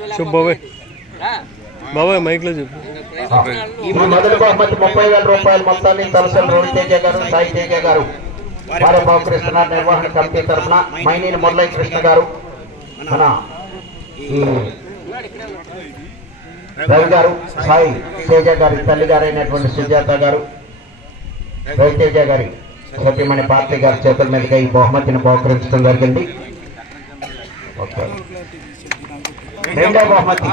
చెప్పు బాబాయ్. బాబాయ్ మైక్లో చెప్పు. మొదటి బహుమతి ముప్పై వేల రూపాయల మొత్తాన్ని తలసరి రవితేజ గారు సాయి తేజ గారు. వారి బహుకరిస్తున్నారు నిర్వహణ కమిటీ తరఫున మైనేని మురళీ కృష్ణ గారు. మన ఈ రవి గారు సాయి తేజ గారి తల్లి గారైనటువంటి సుజాత గారు రవితేజ గారి సత్యమణి పార్టీ గారి చేతుల మీదుగా ఈ బహుమతిని బహుకరించడం జరిగింది. ఓకే. రెండో బహుమతి.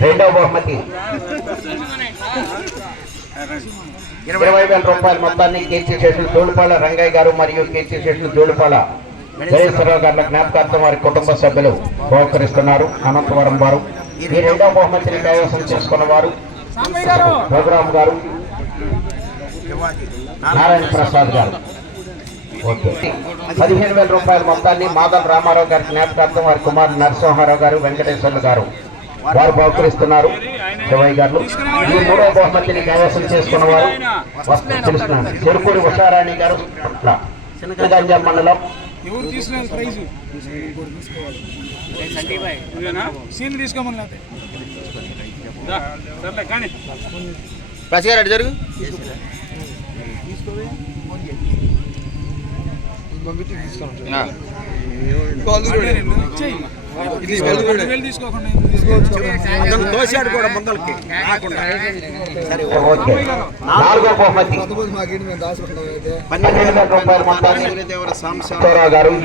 రెండో బహుమతి ఇరవై వేల రూపాయల మొత్తాన్ని కీర్తి చేసిన జోడుపాల రంగయ్య గారు మరియు కీర్తి చేసిన జోడుపాల గణేశ్వరరావు గారి జ్ఞాపకార్థం వారి కుటుంబ సభ్యులు బహుకరిస్తున్నారు. అనంతవరం వారు. ఈ రెండో బహుమతిని కైవసం చేసుకున్న వారు రఘురామ్ గారు. నారాయణ ప్రసాద్ గారు. పదిహేను వేల రూపాయల మొత్తాన్ని మాదల్ రామారావు గారి జ్ఞాపకార్థం వారి కుమారుడు నరసింహారావు గారు వెంకటేశ్వర్లు గారు వారు బహుకరిస్తున్నారు. శివయ్య గారు. ఈ మూడో బహుమతిని కైవసం చేసుకున్న వారు తెలుస్తున్నాను. చెరుకూరి ఉషారాణి గారు చిన్నగంజాం మండలం. ఎవరు తీసుకున్నారు ప్రైజ్? సీన్ తీసుకోమని లేకపోతే. సర్లే కానీ. పసిగారు జరుగు. ఆ. కూడా నాలుగో బహుమతి పన్నెండు వేల రూపాయల మొత్తాన్ని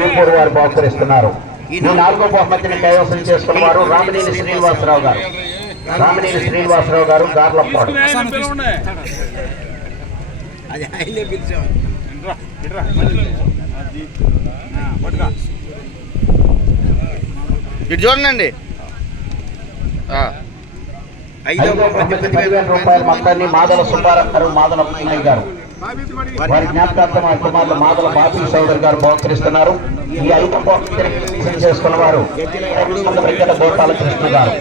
ఈపూర్ వారు బహుకరిస్తున్నారు ఈ నాలుగో బహుమతిని కైవసం చేసుకున్న వారు రామినేని శ్రీనివాసరావు గారు రామినేని శ్రీనివాసరావు గారు గార్లపాడు అది ఆయనే పిలిచాం. ఇటు చూడండి ఆ. ఐదో రూపాయల మొత్తాన్ని మాదల సుబ్బారావు మాదల పుల్లయ్య గారు. వారి జ్ఞాపకార్థం వారి కుమారులు మాదల బాబీ సోదరు గారు బహుకరిస్తున్నారు. ఈ ఐదు చేసుకున్న వారు వెంకట గోపాలకృష్ణ గారు.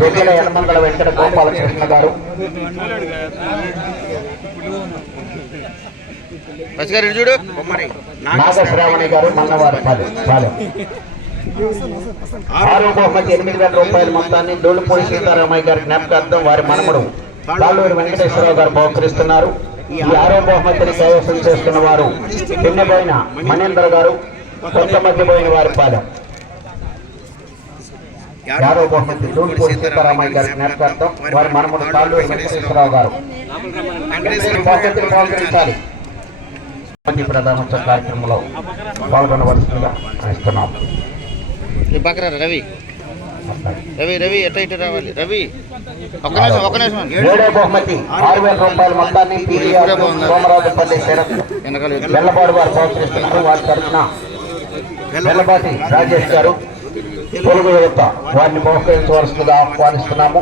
వెంకట యనమందల వెంకట గోపాలకృష్ణ గారు. పసిగారు చూడు. బొమ్మరి నాగశ్రావణి గారు మన్నవారి ఆరో బహుమతి ఎనిమిది వేల రూపాయల మొత్తాన్ని దోలుపూడి సీతారామయ్య గారి జ్ఞాపకార్థం వారి మనమడు తాళ్ళూరి వెంకటేశ్వరరావు గారు బహుకరిస్తున్నారు. ఈ ఆరో బహుమతిని కైవసం చేసుకున్న వారు పిన్నబోయిన మణేంద్ర గారు కొత్త మధ్యపోయిన వారి పాలెం ఆరో బహుమతి దోలుపూడి సీతారామయ్య గారి జ్ఞాపకార్థం వారి మనమడు తాళ్ళూరి వెంకటేశ్వరరావు గారు. బహుమతిని బహుకరించాలి. ప్రధానోత్సవ కార్యక్రమంలో పాల్గొనవలసిందిగా ఇస్తున్నాం రవి. రవి రవి ఎట్ట ఇటు రావాలి? రవి ఒక్క నిమిషం ఒక్క నిమిషం ఏడో. బహుమతి ఆరు వేల రూపాయల మొత్తాన్ని సోమరాజుపల్లి. వెల్లబాడు వారు ప్రోత్సహిస్తున్నారు వారి తరఫున వెల్లబాటి రాజేష్ గారు తెలుగు యువత వారిని బహుకరించవలసిందిగా ఆహ్వానిస్తున్నాము.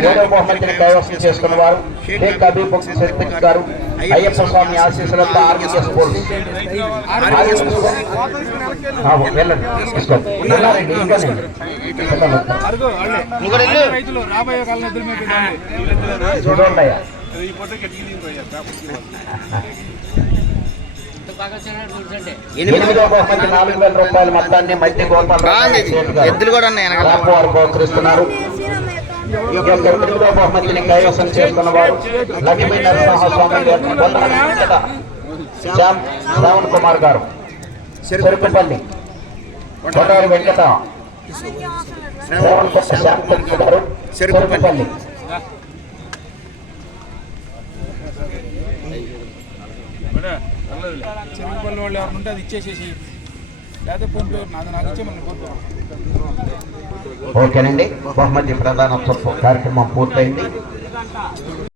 ఏడో బహుమతిని కైవసం చేసుకున్న వారు షేక్ అబీబ్ సిద్దిక్ గారు అయ్యప్ప స్వామి ఆశీస్సులతో ఆర్మీఎస్ మీద చూడండి ఎద్దులు కూడా ఉన్నాయి బహుకరిస్తున్నారు ఈ యొక్క ఎనిమిదో బహుమతిని కైవసం చేసుకున్న వారు లక్ష్మీ నరసింహస్వామి శ్యామ్ శ్రావణ్ కుమార్ గారు. చెరుకుపల్లి. కొండారి వెంకట. శ్రావణ్ కుమార్ శ్యామ్ గారు చెరుకుపల్లి. చెరుకు పళ్ళు వాళ్ళు ఎవరు ఉంటే అది ఇచ్చేసేసి. లేకపోతే ఫోన్ పే నాకు నాకు ఇచ్చే మళ్ళీ ఫోన్ పే. ఓకేనండి. బహుమతి ప్రధానోత్సవ కార్యక్రమం పూర్తయింది.